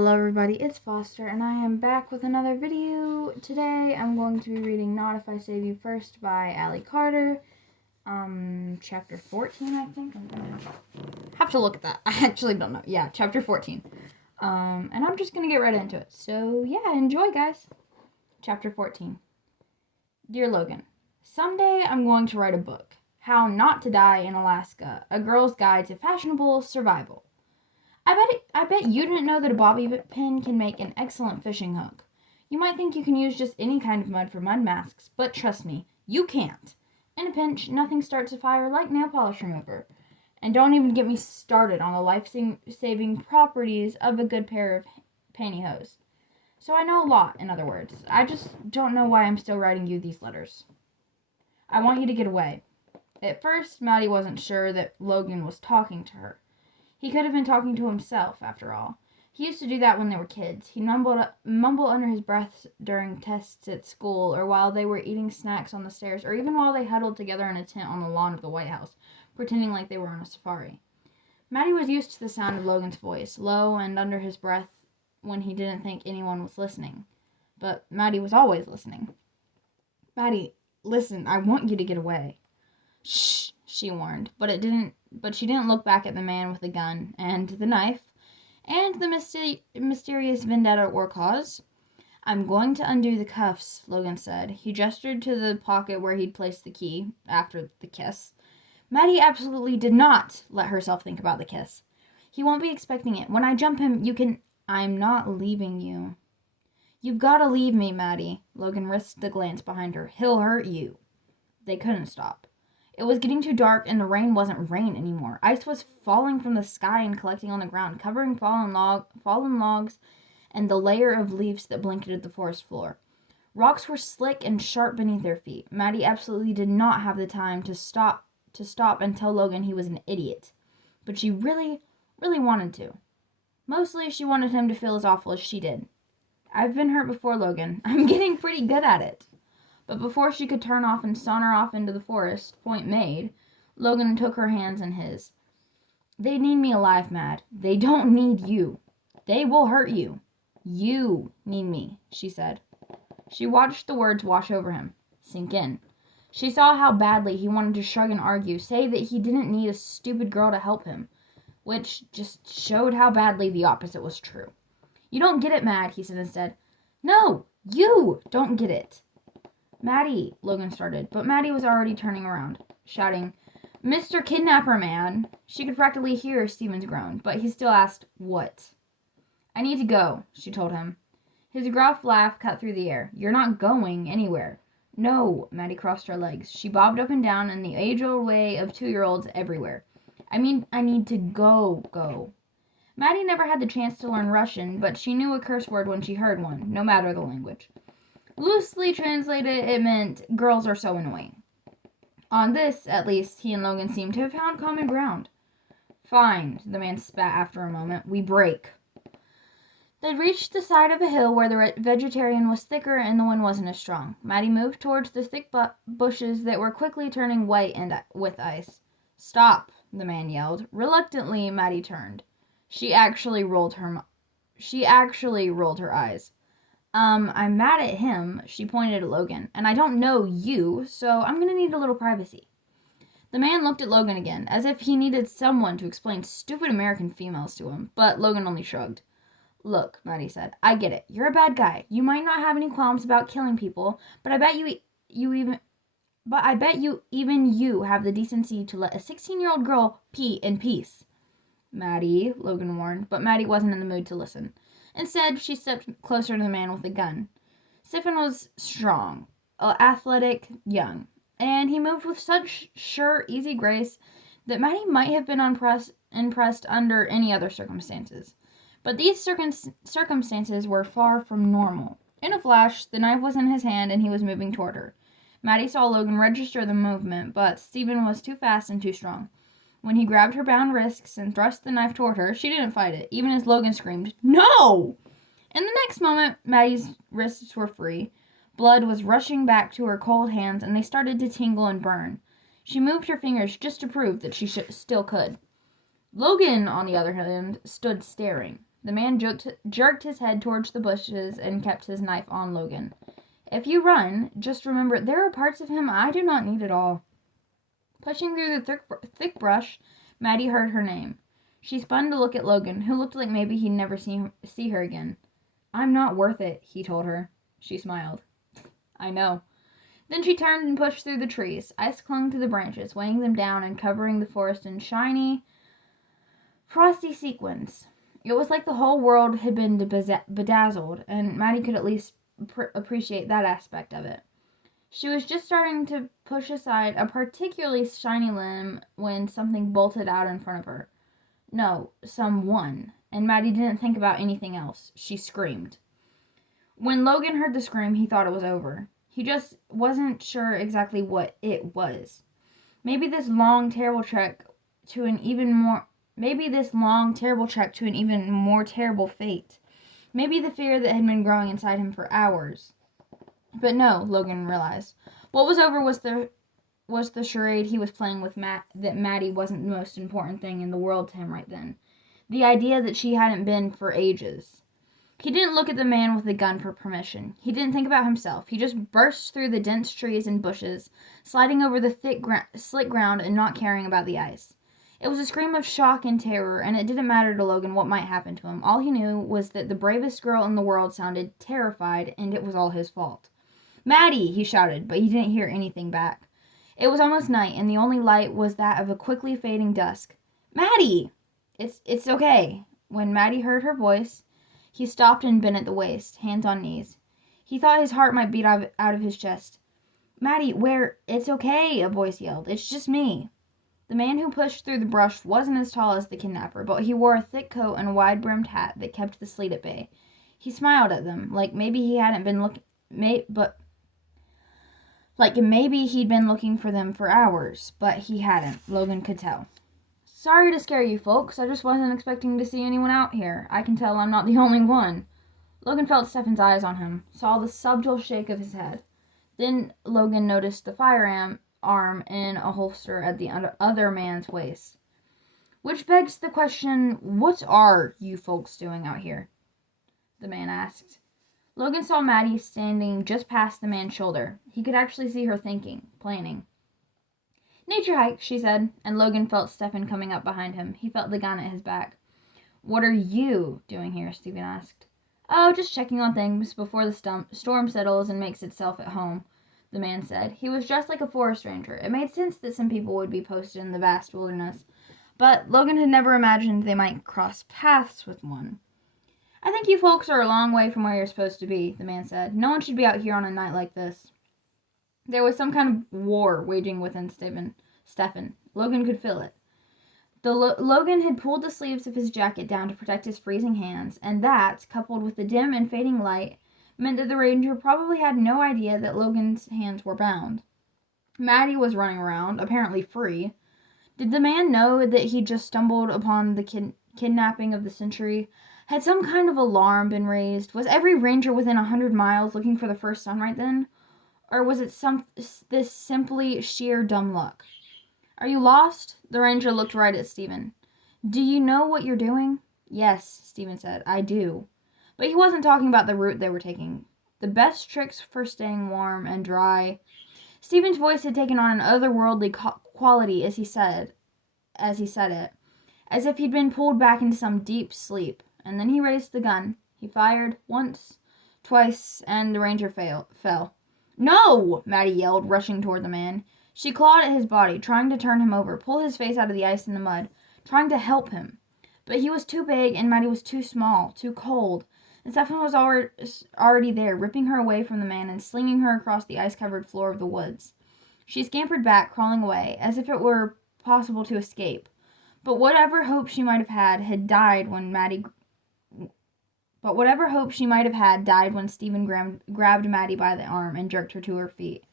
Hello everybody, it's Foster and I am back with another video. Today I'm going to be reading Not If I Save You First by Allie Carter. Chapter 14 I think. I'm gonna have to look at that. I actually don't know. Yeah, chapter 14. And I'm just gonna get right into it. So yeah, enjoy guys. Chapter 14. Dear Logan, someday I'm going to write a book. How Not to Die in Alaska, A Girl's Guide to Fashionable Survival. I bet you didn't know that a bobby pin can make an excellent fishing hook. You might think you can use just any kind of mud for mud masks, but trust me, you can't. In a pinch, nothing starts a fire like nail polish remover. And don't even get me started on the life-saving properties of a good pair of pantyhose. So I know a lot, in other words. I just don't know why I'm still writing you these letters. I want you to get away. At first, Maddie wasn't sure that Logan was talking to her. He could have been talking to himself, after all. He used to do that when they were kids. He'd mumble under his breath during tests at school, or while they were eating snacks on the stairs, or even while they huddled together in a tent on the lawn of the White House, pretending like they were on a safari. Maddie was used to the sound of Logan's voice, low and under his breath when he didn't think anyone was listening. But Maddie was always listening. Maddie, listen, I want you to get away. Shh, she warned, but she didn't look back at the man with the gun and the knife and the mysterious vendetta or cause. I'm going to undo the cuffs, Logan said. He gestured to the pocket where he'd placed the key after the kiss. Maddie absolutely did not let herself think about the kiss. He won't be expecting it. When I jump him, you can... I'm not leaving you. You've got to leave me, Maddie. Logan risked a glance behind her. He'll hurt you. They couldn't stop. It was getting too dark, and the rain wasn't rain anymore. Ice was falling from the sky and collecting on the ground, covering fallen logs and the layer of leaves that blanketed the forest floor. Rocks were slick and sharp beneath their feet. Maddie absolutely did not have the time to stop and tell Logan he was an idiot. But she really, really wanted to. Mostly, she wanted him to feel as awful as she did. I've been hurt before, Logan. I'm getting pretty good at it. But before she could turn off and saunter off into the forest, point made, Logan took her hands in his. They need me alive, Mad. They don't need you. They will hurt you. You need me, she said. She watched the words wash over him, sink in. She saw how badly he wanted to shrug and argue, say that he didn't need a stupid girl to help him, which just showed how badly the opposite was true. You don't get it, Mad, he said instead. No, you don't get it. Maddie, Logan started, but Maddie was already turning around, shouting, Mr. Kidnapper Man. She could practically hear Steven's groan, but he still asked, what? I need to go, she told him. His gruff laugh cut through the air. You're not going anywhere. No, Maddie crossed her legs. She bobbed up and down in the age-old way of 2-year-olds everywhere. I mean, I need to go. Maddie never had the chance to learn Russian, but she knew a curse word when she heard one, no matter the language. Loosely translated, it meant, girls are so annoying. On this, at least, he and Logan seemed to have found common ground. Fine, the man spat after a moment. We break. They'd reached the side of a hill where the vegetation was thicker and the wind wasn't as strong. Maddie moved towards the thick bushes that were quickly turning white and with ice. Stop, the man yelled. Reluctantly, Maddie turned. She actually rolled her eyes. I'm mad at him, she pointed at Logan, and I don't know you, so I'm gonna need a little privacy. The man looked at Logan again, as if he needed someone to explain stupid American females to him, but Logan only shrugged. Look, Maddie said, I get it. You're a bad guy. You might not have any qualms about killing people, but I bet even you have the decency to let a 16-year-old girl pee in peace. Maddie, Logan warned, but Maddie wasn't in the mood to listen. Instead, she stepped closer to the man with the gun. Stephen was strong, athletic, young, and he moved with such sure, easy grace that Maddie might have been impressed under any other circumstances. But these circumstances were far from normal. In a flash, the knife was in his hand and he was moving toward her. Maddie saw Logan register the movement, but Stephen was too fast and too strong. When he grabbed her bound wrists and thrust the knife toward her, she didn't fight it, even as Logan screamed, No! In the next moment, Maddie's wrists were free. Blood was rushing back to her cold hands, and they started to tingle and burn. She moved her fingers just to prove that she still could. Logan, on the other hand, stood staring. The man jerked his head towards the bushes and kept his knife on Logan. If you run, just remember there are parts of him I do not need at all. Pushing through the thick brush, Maddie heard her name. She spun to look at Logan, who looked like maybe he'd never see her again. I'm not worth it, he told her. She smiled. I know. Then she turned and pushed through the trees. Ice clung to the branches, weighing them down and covering the forest in shiny, frosty sequins. It was like the whole world had been bedazzled, and Maddie could at least appreciate that aspect of it. She was just starting to push aside a particularly shiny limb when something bolted out in front of her. No, someone. And Maddie didn't think about anything else. She screamed. When Logan heard the scream, he thought it was over. He just wasn't sure exactly what it was. Maybe this long, terrible trek to an even more terrible fate. Maybe the fear that had been growing inside him for hours. But no, Logan realized. What was over was the charade he was playing with that Maddie wasn't the most important thing in the world to him right then. The idea that she hadn't been for ages. He didn't look at the man with the gun for permission. He didn't think about himself. He just burst through the dense trees and bushes, sliding over the thick, slick ground and not caring about the ice. It was a scream of shock and terror, and it didn't matter to Logan what might happen to him. All he knew was that the bravest girl in the world sounded terrified, and it was all his fault. Maddie, he shouted, but he didn't hear anything back. It was almost night, and the only light was that of a quickly fading dusk. Maddie! It's okay. When Maddie heard her voice, he stopped and bent at the waist, hands on knees. He thought his heart might beat out of his chest. Maddie, where? It's okay, a voice yelled. It's just me. The man who pushed through the brush wasn't as tall as the kidnapper, but he wore a thick coat and a wide-brimmed hat that kept the sleet at bay. He smiled at them, like maybe he hadn't been maybe he'd been looking for them for hours, but he hadn't. Logan could tell. Sorry to scare you folks. I just wasn't expecting to see anyone out here. I can tell I'm not the only one. Logan felt Stefan's eyes on him, saw the subtle shake of his head. Then Logan noticed the firearm in a holster at the other man's waist. Which begs the question, what are you folks doing out here? The man asked. Logan saw Maddie standing just past the man's shoulder. He could actually see her thinking, planning. Nature hike, she said, and Logan felt Stefan coming up behind him. He felt the gun at his back. What are you doing here? Stephen asked. Oh, just checking on things before the storm settles and makes itself at home, the man said. He was dressed like a forest ranger. It made sense that some people would be posted in the vast wilderness, but Logan had never imagined they might cross paths with one. I think you folks are a long way from where you're supposed to be, the man said. No one should be out here on a night like this. There was some kind of war waging within Stefan. Logan could feel it. Logan had pulled the sleeves of his jacket down to protect his freezing hands, and that, coupled with the dim and fading light, meant that the ranger probably had no idea that Logan's hands were bound. Maddie was running around, apparently free. Did the man know that he just stumbled upon the kidnapping of the century? Had some kind of alarm been raised? Was every ranger within 100 miles looking for the first sun right then? Or was it this simply sheer dumb luck? Are you lost? The ranger looked right at Stephen. Do you know what you're doing? Yes, Stephen said. I do. But he wasn't talking about the route they were taking. The best tricks for staying warm and dry. Stephen's voice had taken on an otherworldly quality as he said it, as if he'd been pulled back into some deep sleep. And then he raised the gun. He fired once, twice, and the ranger fell. No! Maddie yelled, rushing toward the man. She clawed at his body, trying to turn him over, pull his face out of the ice and the mud, trying to help him. But he was too big, and Maddie was too small, too cold. And Stefan was already there, ripping her away from the man and slinging her across the ice-covered floor of the woods. She scampered back, crawling away, as if it were possible to escape. But whatever hope she might have had died when Stephen grabbed Maddie by the arm and jerked her to her feet.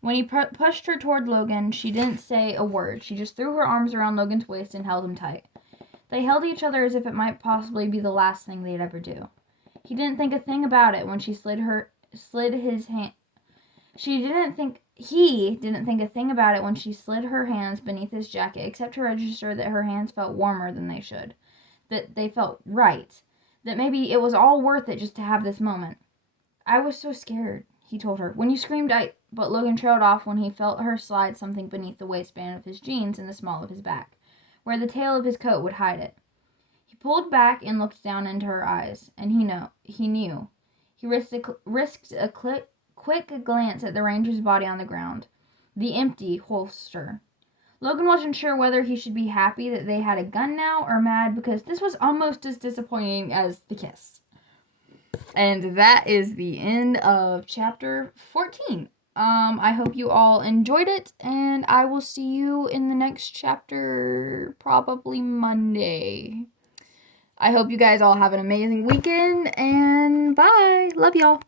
When he pushed her toward Logan, she didn't say a word. She just threw her arms around Logan's waist and held him tight. They held each other as if it might possibly be the last thing they'd ever do. He didn't think a thing about it when she slid his hand. He didn't think a thing about it when she slid her hands beneath his jacket, except to register that her hands felt warmer than they should. That they felt right. that maybe it was all worth it just to have this moment. I was so scared, he told her. When you screamed, But Logan trailed off when he felt her slide something beneath the waistband of his jeans in the small of his back, where the tail of his coat would hide it. He pulled back and looked down into her eyes, and he knew. He risked a quick glance at the ranger's body on the ground, the empty holster. Logan wasn't sure whether he should be happy that they had a gun now or mad because this was almost as disappointing as the kiss. And that is the end of chapter 14. I hope you all enjoyed it, and I will see you in the next chapter, probably Monday. I hope you guys all have an amazing weekend, and bye. Love y'all.